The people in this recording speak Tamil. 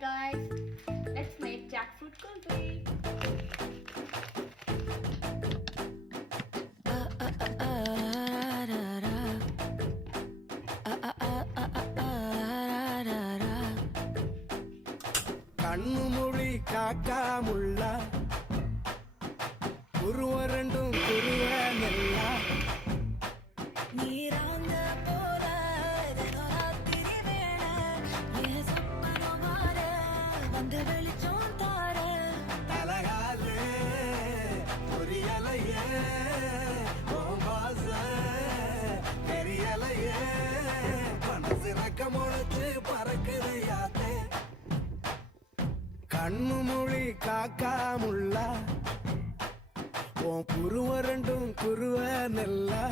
guys, let's make jackfruit kulfi. கண்ணு மொழி காக்காமுள்ள குருவரண்டும் குருவ நெல்லா நீராங்க போல ராத்திரி வேளை என் சொப்பனம் மாற வந்து வெளிச்சம் தார தலகாலே பொரியலையே ஓம்பாச பெரியலையே மனசு ரக்க முளைச்சு பறக்குது யாத்தே கண்ணு மொழி காக்காமுள்ள உன் குருவரண்டும் குருவ நெல்லா